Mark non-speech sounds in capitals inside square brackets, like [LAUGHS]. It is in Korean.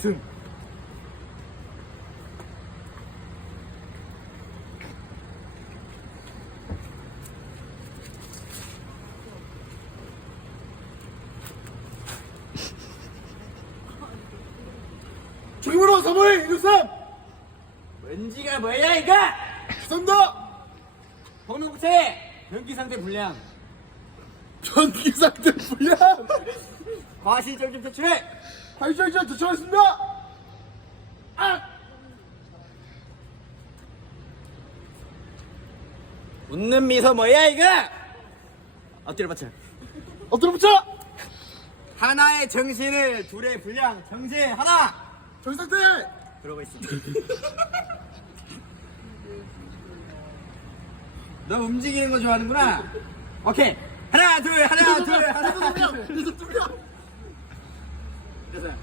승. 죽음으로 사모의 이루삼 왠지가 뭐야 이거? 죄송합니다 폭로부채 변기 상태 불량 변기 상태 불량 과실적인 퇴출해! 발전자 도착했습니다! 아! 웃는 미소 뭐야 이거? 엎드려 받쳐 엎드려 붙여! 하나의 정신을 둘의 분량 정신 하나! 정상태 그러고 있습니다. [LAUGHS] 너 움직이는 거 좋아하는구나. 오케이. 하나 둘 하나 둘 하나 둘. 계속 뚫 சார்